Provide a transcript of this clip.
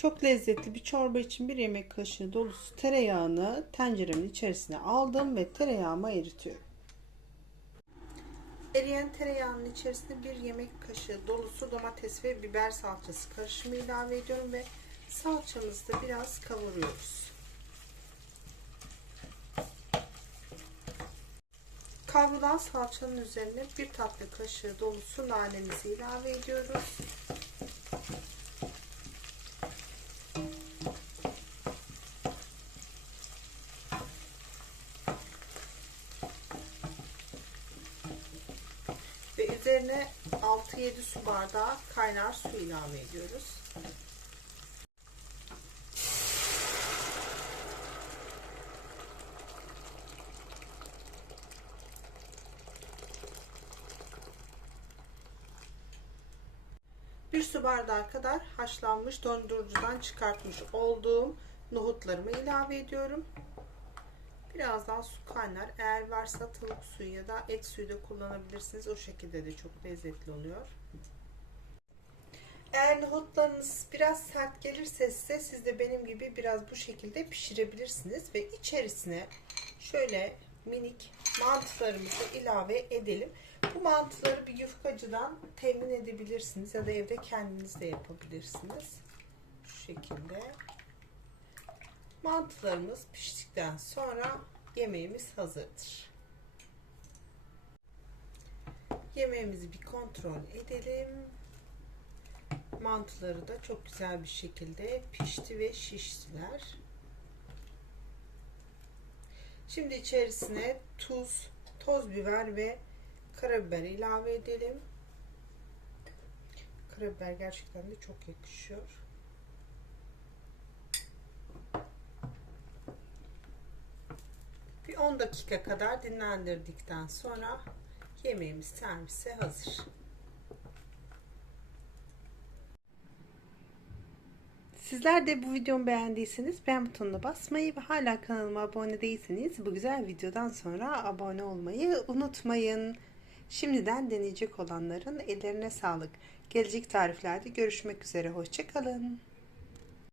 Çok lezzetli bir çorba için bir yemek kaşığı dolusu tereyağını tenceremin içerisine aldım ve tereyağımı eritiyorum. Eriyen tereyağının içerisine bir yemek kaşığı dolusu domates ve biber salçası karışımı ilave ediyorum ve salçamızı da biraz kavuruyoruz. Kavrulan salçanın üzerine bir tatlı kaşığı dolusu nanemizi ilave ediyoruz. Ve üzerine 6-7 su bardağı kaynar su ilave ediyoruz. Bir su bardağı kadar haşlanmış dondurucudan çıkartmış olduğum nohutlarımı ilave ediyorum. Birazdan su kaynar. Eğer varsa tavuk suyu ya da et suyu da kullanabilirsiniz. O şekilde de çok lezzetli oluyor. Eğer nohutlarınız biraz sert gelirse size siz de benim gibi biraz bu şekilde pişirebilirsiniz ve içerisine şöyle minik mantılarımızı ilave edelim. Bu mantıları bir yufkacıdan temin edebilirsiniz ya da evde kendiniz de yapabilirsiniz. Şu şekilde. Mantılarımız piştikten sonra yemeğimiz hazırdır. Yemeğimizi bir kontrol edelim. Mantıları da çok güzel bir şekilde pişti ve şiştiler. Şimdi içerisine tuz, toz biber ve karabiber ilave edelim. Karabiber gerçekten de çok yakışıyor. 10 dakika kadar dinlendirdikten sonra yemeğimiz servise hazır. Sizler de bu videomu beğendiyseniz beğen butonuna basmayı ve hala kanalıma abone değilseniz bu güzel videodan sonra abone olmayı unutmayın. Şimdiden deneyecek olanların ellerine sağlık. Gelecek tariflerde görüşmek üzere. Hoşçakalın.